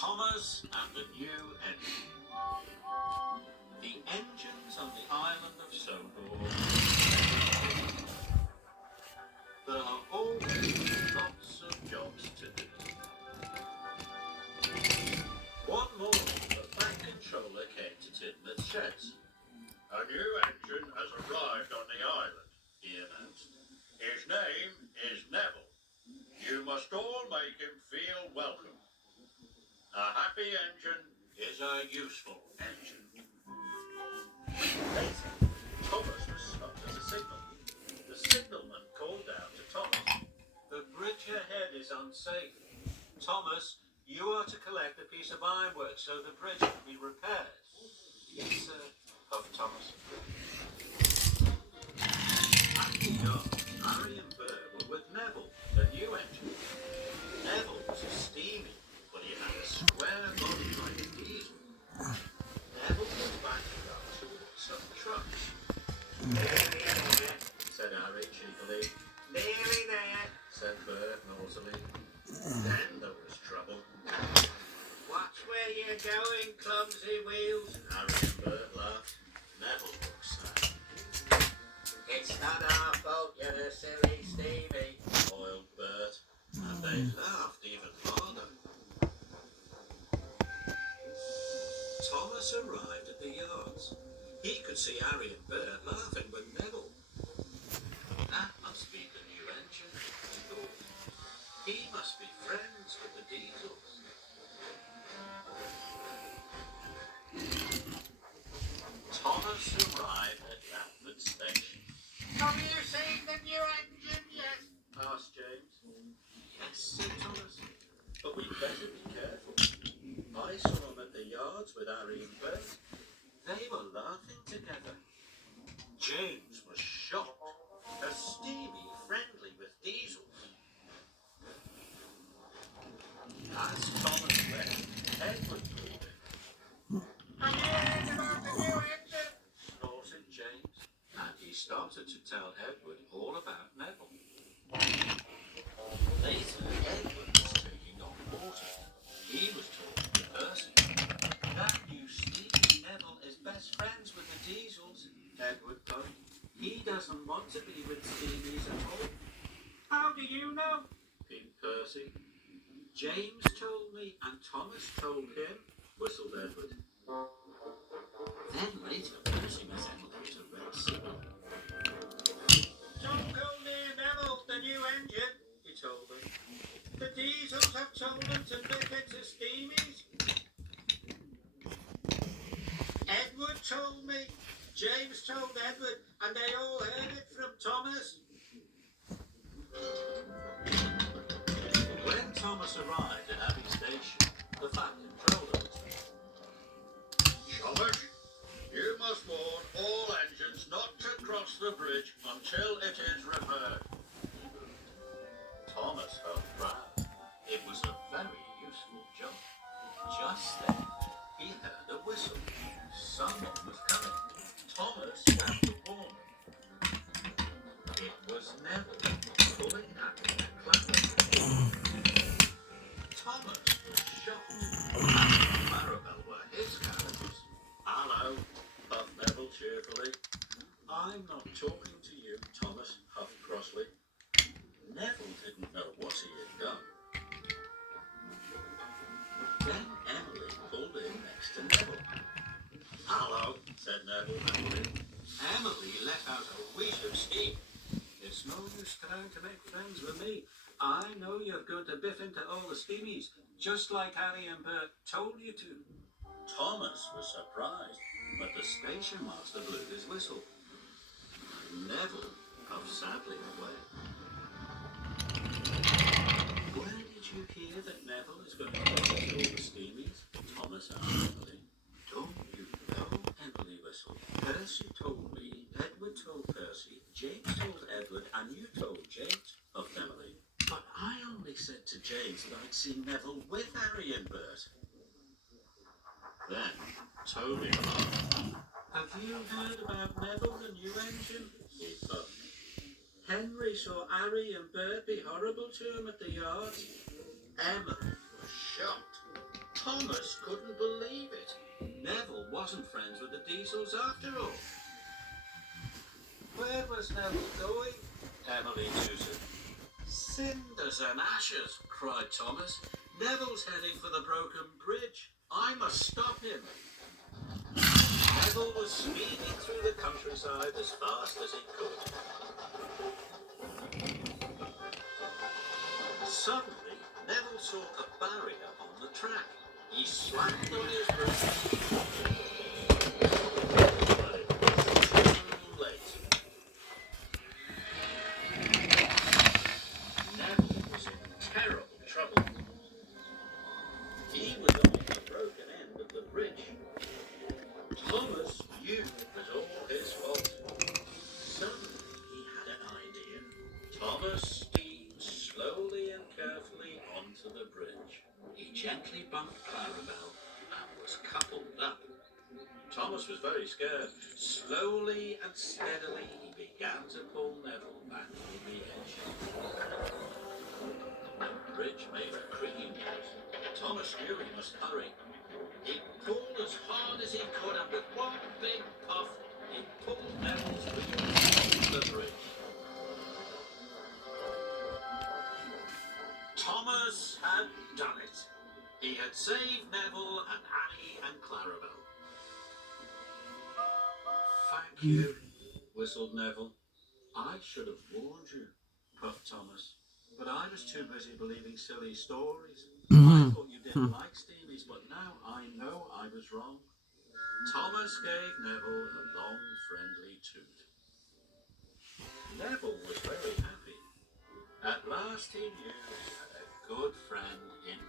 Thomas and the new engine. The engines on the island of Sodor. There are always lots of jobs to do. One morning, the bank controller came to Tidmouth's sheds. A new engine has arrived on the island, He announced. His name is Neville. You must all make him feel welcome. A happy engine Is a useful engine. Later, Thomas was stopped at a signal. The signalman called out to Thomas. The bridge ahead is unsafe. Thomas, you are to collect a piece of ironwork so the bridge can be repaired. Yes, sir, puffed Thomas. At the yard, Harry and Bert were with Neville, the new engine. Neville was a steamy, but he had a square body like a diesel. Neville was backing up towards some trucks. Nearly there, said Harry cheekily. Nearly there, said Bert naughtily. Then there was trouble. Watch where you're going, clumsy wheels, Harry and Bert laughed. Neville looked sad. It's not our fault you're a silly Stevie, oiled Bert, and they laughed even harder. Thomas arrived at the yards. He could see Harry and Bert laughing with Neville. That must be the new engine, he thought. He must be friends with the diesels. Thomas arrived at Radford Station. Have you seen the new engine yet? Asked James. Yes, said Thomas. But we'd better be careful. I saw them at the yards with Harry and Bert. They were laughing together. James was shocked. A steamy friendly with diesels. As Thomas left, Edward called him. Have you heard about the new engine? Snorted James, and he started to tell Edward all about Neville. Later, Edward was taking on water. He was talking to Percy. That new Stevie Neville is best friends with the diesels, Edward thought. He doesn't want to be with steamies at all. How do you know? Peeped Percy. James told me, and Thomas told him, whistled Edward. Then later, Percy was settled into red signal. Don't go near Neville, the new engine, he told them. The diesels have told them to pick it to steamies. Edward told me. James told Edward, and they all heard it from Thomas. When Thomas arrived at Abbey Station, the fat controller was there. Thomas, you must warn all engines not to cross the bridge until it is repaired. Thomas felt proud. It was a very useful job. Just then, he heard a whistle. Someone was coming. Thomas had to warn him. It was Neville, pulling at the clapper. Thomas was shocked. And Maribel were his characters. Hello, puffed Neville cheerfully. I'm not talking to you, Thomas huffed crossly. Neville didn't know what he had done. Then Emily pulled in next to Neville. Hello, said Neville happily. Emily let out a wheeze of steam. It's no use trying to make friends with me. I know you're going to biff into all the steamies, just like Harry and Bert told you to. Thomas was surprised, but the station master blew his whistle. Neville puffed sadly away. Where did you hear that Neville is going to visit all the steamies? Thomas asked Emily. Don't you know? Emily whistled. Percy told me, Edward told Percy, James told Edward, and you told James, puffed Emily. But I only said to James that I'd seen Neville with Harry and Bert. Then Toby laughed. Have you heard about Neville, the new engine? He puffed. Henry saw Harry and Bert be horrible to him at the yards. Emily was shocked. Thomas couldn't believe it. Neville wasn't friends with the Diesels after all. Where was Neville going? Emily tooted. Cinders and ashes, cried Thomas. Neville's heading for the broken bridge. I must stop him. Neville was speeding through the countryside as fast as he could. Suddenly, Neville saw a barrier on the track. He slammed on his brakes. But it was too late. Neville was in terrible trouble. He was on the broken end of the bridge. Thomas knew it was all his fault. Suddenly he had an idea. Thomas steamed slowly and carefully onto the bridge. He gently bumped Clarabelle and was coupled up. Thomas was very scared. Slowly and steadily he began to pull Neville back from the edge. The bridge made a creaking noise. Thomas knew he must hurry. He pulled as hard as he could, and with one big puff, he pulled Neville's wheel off the bridge. Thomas had done it. He had saved Neville and Annie and Clarabelle. Thank you, whistled Neville. I should have warned you, puffed Thomas. But I was too busy believing silly stories. I thought you didn't like steamies, but now I know I was wrong. Thomas gave Neville a long, friendly toot. Neville was very happy. At last he knew he had a good friend in